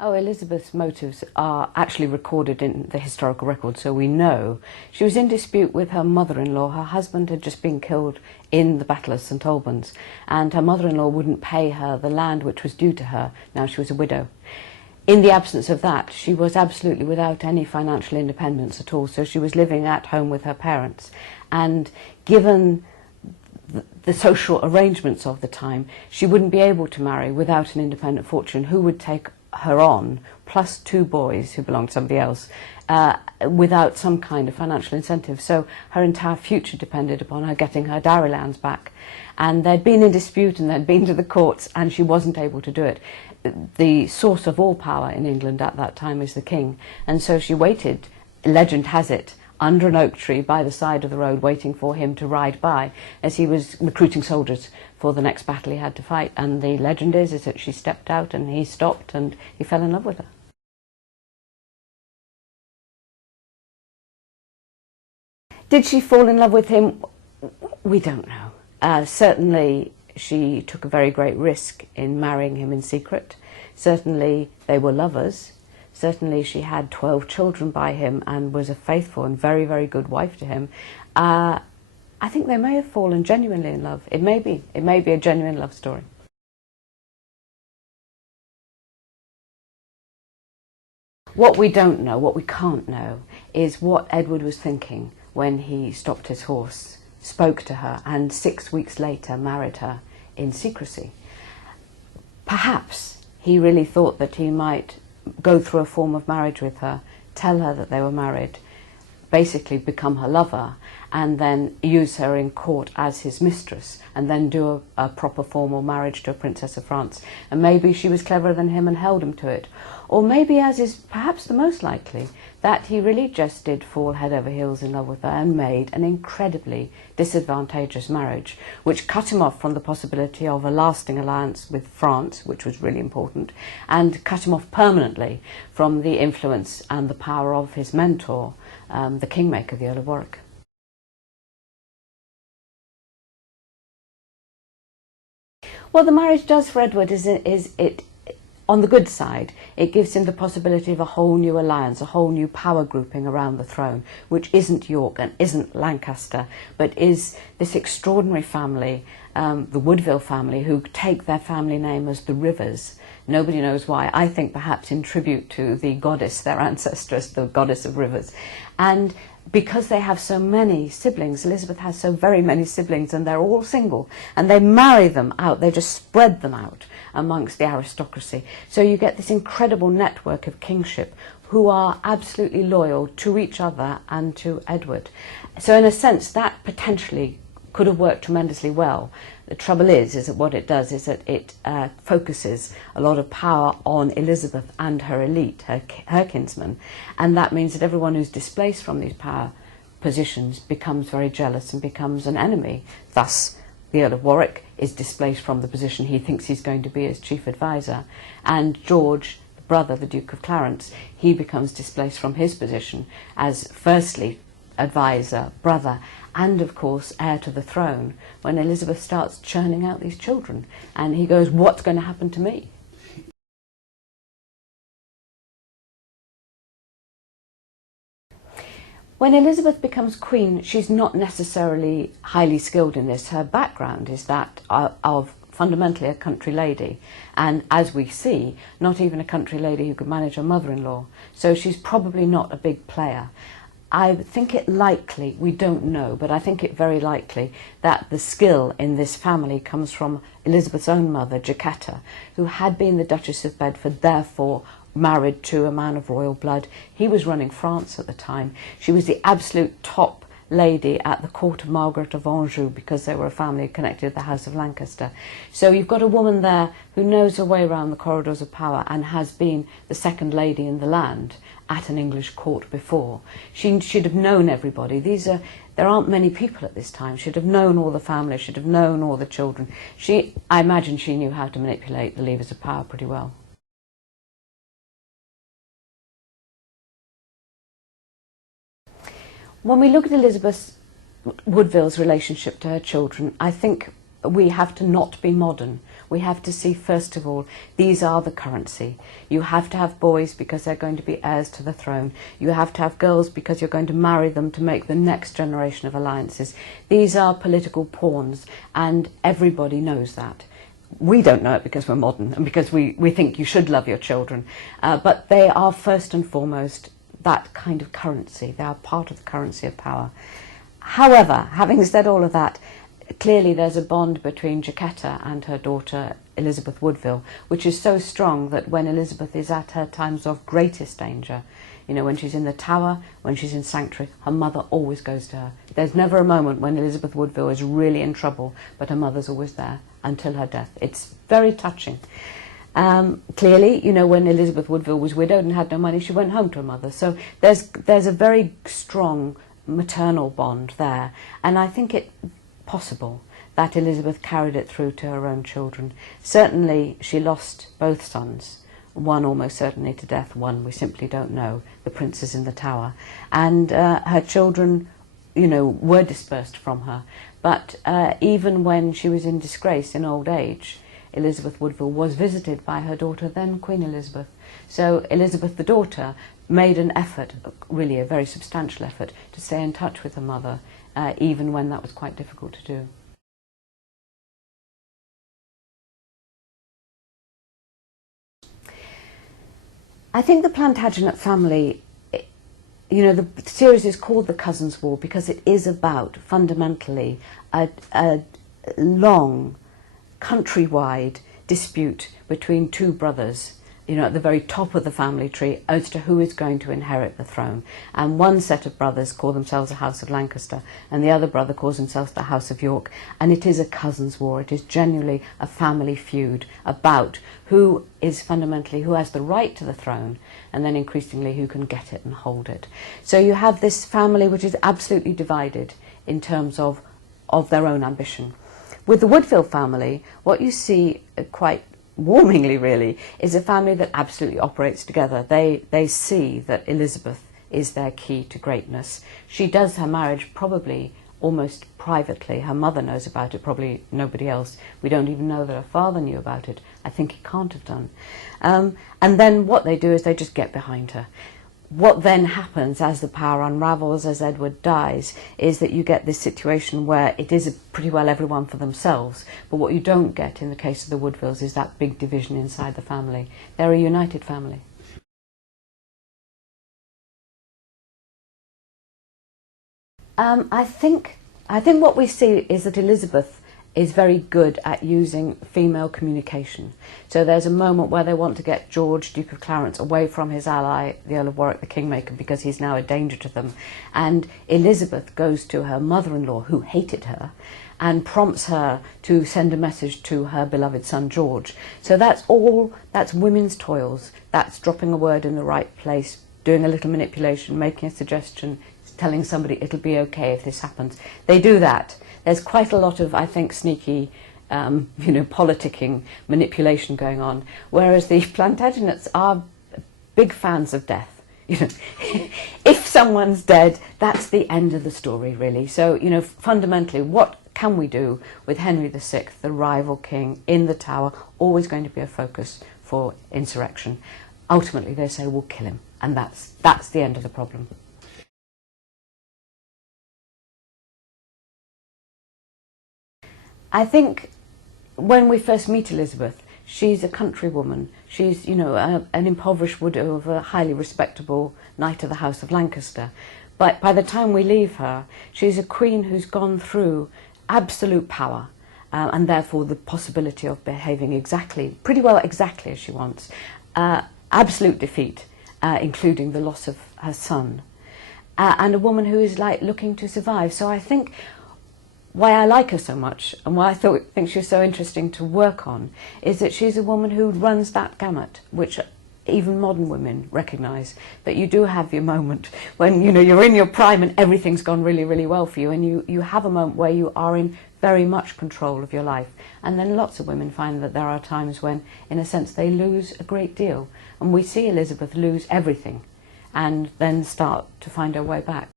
Oh, Elizabeth's motives are actually recorded in the historical record, so we know. She was in dispute with her mother-in-law. Her husband had just been killed in the Battle of St Albans, and her mother-in-law wouldn't pay her the land which was due to her. Now she was a widow. In the absence of that, she was absolutely without any financial independence at all, so she was living at home with her parents. And given the social arrangements of the time, she wouldn't be able to marry without an independent fortune. Who would take her on, plus 2 boys who belonged to somebody else, without some kind of financial incentive? So her entire future depended upon her getting her dowry lands back. And they'd been in dispute and they'd been to the courts, and she wasn't able to do it. The source of all power in England at that time is the king, and so she waited, legend has it, under an oak tree by the side of the road, waiting for him to ride by as he was recruiting soldiers for the next battle he had to fight. And the legend is that she stepped out and he stopped and he fell in love with her. Did she fall in love with him? We don't know. Certainly she took a very great risk in marrying him in secret. Certainly they were lovers. Certainly she had 12 children by him and was a faithful and very, very good wife to him. I think they may have fallen genuinely in love. It may be a genuine love story. What we don't know, what we can't know, is what Edward was thinking when he stopped his horse, spoke to her, and 6 weeks later married her in secrecy. Perhaps he really thought that he might go through a form of marriage with her, tell her that they were married, basically become her lover, and then use her in court as his mistress, and then do a proper formal marriage to a princess of France. And maybe she was cleverer than him and held him to it. Or maybe, as is perhaps the most likely, that he really just did fall head over heels in love with her and made an incredibly disadvantageous marriage, which cut him off from the possibility of a lasting alliance with France, which was really important, and cut him off permanently from the influence and the power of his mentor, the kingmaker, the Earl of Warwick. What the marriage does for Edward is it, on the good side, it gives him the possibility of a whole new alliance, a whole new power grouping around the throne, which isn't York and isn't Lancaster, but is this extraordinary family, the Woodville family, who take their family name as the Rivers. Nobody knows why. I think perhaps in tribute to the goddess, their ancestress, the goddess of rivers. And because they have so many siblings, Elizabeth has so very many siblings, and they're all single, and they marry them out, they just spread them out amongst the aristocracy. So you get this incredible network of kingship who are absolutely loyal to each other and to Edward. So in a sense, that potentially could have worked tremendously well. The trouble is that what it does is that it focuses a lot of power on Elizabeth and her elite, her kinsmen, and that means that everyone who's displaced from these power positions becomes very jealous and becomes an enemy. Thus, the Earl of Warwick is displaced from the position he thinks he's going to be as chief advisor, and George, the brother, the Duke of Clarence, he becomes displaced from his position as firstly advisor, brother, and of course heir to the throne, when Elizabeth starts churning out these children, and he goes, what's going to happen to me? When Elizabeth becomes queen, she's not necessarily highly skilled in this. Her background is that of fundamentally a country lady, and as we see, not even a country lady who could manage her mother-in-law. So she's probably not a big player. I think it likely, we don't know, but I think it very likely that the skill in this family comes from Elizabeth's own mother, Jacquetta, who had been the Duchess of Bedford, therefore married to a man of royal blood. He was running France at the time. She was the absolute top lady at the court of Margaret of Anjou, because they were a family connected to the House of Lancaster. So you've got a woman there who knows her way around the corridors of power and has been the second lady in the land at an English court before. She'd have known everybody. There aren't many people at this time. She'd have known all the families, she'd have known all the children. I imagine she knew how to manipulate the levers of power pretty well. When we look at Elizabeth Woodville's relationship to her children, I think we have to not be modern. We have to see, first of all, these are the currency. You have to have boys because they're going to be heirs to the throne. You have to have girls because you're going to marry them to make the next generation of alliances. These are political pawns, and everybody knows that. We don't know it because we're modern and because we think you should love your children, but they are first and foremost that kind of currency. They are part of the currency of power. However, having said all of that, clearly there's a bond between Jacquetta and her daughter Elizabeth Woodville, which is so strong that when Elizabeth is at her times of greatest danger, you know, when she's in the Tower, when she's in Sanctuary, her mother always goes to her. There's never a moment when Elizabeth Woodville is really in trouble, but her mother's always there until her death. It's very touching. Clearly, you know, when Elizabeth Woodville was widowed and had no money, she went home to her mother. So there's a very strong maternal bond there, and I think it possible that Elizabeth carried it through to her own children. Certainly, she lost both sons. One almost certainly to death, one we simply don't know, the princes in the Tower. And her children, you know, were dispersed from her. But even when she was in disgrace in old age, Elizabeth Woodville was visited by her daughter, then Queen Elizabeth. So Elizabeth, the daughter, made an effort, really a very substantial effort, to stay in touch with her mother, even when that was quite difficult to do. I think the Plantagenet family, you know, the series is called The Cousins' War because it is about, fundamentally, a long, countrywide dispute between two brothers, you know, at the very top of the family tree as to who is going to inherit the throne. And one set of brothers call themselves the House of Lancaster, and the other brother calls himself the House of York. And it is a cousins' war. It is genuinely a family feud about who is fundamentally, who has the right to the throne, and then increasingly who can get it and hold it. So you have this family which is absolutely divided in terms of their own ambition. With the Woodville family, what you see quite warmingly, really, is a family that absolutely operates together. They see that Elizabeth is their key to greatness. She does her marriage probably almost privately. Her mother knows about it, probably nobody else. We don't even know that her father knew about it. I think he can't have done. And then what they do is they just get behind her. What then happens as the power unravels, as Edward dies, is that you get this situation where it is pretty well everyone for themselves, but what you don't get in the case of the Woodvilles is that big division inside the family. They're a united family. I think what we see is that Elizabeth is very good at using female communication. So there's a moment where they want to get George, Duke of Clarence, away from his ally, the Earl of Warwick, the Kingmaker, because he's now a danger to them. And Elizabeth goes to her mother-in-law, who hated her, and prompts her to send a message to her beloved son George. So that's women's toils. That's dropping a word in the right place, doing a little manipulation, making a suggestion, telling somebody it'll be okay if this happens. They do that. There's quite a lot of, I think, sneaky, politicking, manipulation going on, whereas the Plantagenets are big fans of death. You know, if someone's dead, that's the end of the story, really. So, you know, fundamentally, what can we do with Henry VI, the rival king in the Tower, always going to be a focus for insurrection? Ultimately, they say we'll kill him, and that's the end of the problem. I think when we first meet Elizabeth, she's a country woman. She's, you know, an impoverished widow of a highly respectable knight of the House of Lancaster. But by the time we leave her, she's a queen who's gone through absolute power, and therefore the possibility of behaving pretty well exactly as she wants. Absolute defeat, including the loss of her son. And a woman who is like looking to survive. So I think why I like her so much and why I think she's so interesting to work on is that she's a woman who runs that gamut, which even modern women recognise, that you do have your moment when, you know, you're in your prime and everything's gone really, really well for you, and you have a moment where you are in very much control of your life. And then lots of women find that there are times when, in a sense, they lose a great deal. And we see Elizabeth lose everything and then start to find her way back.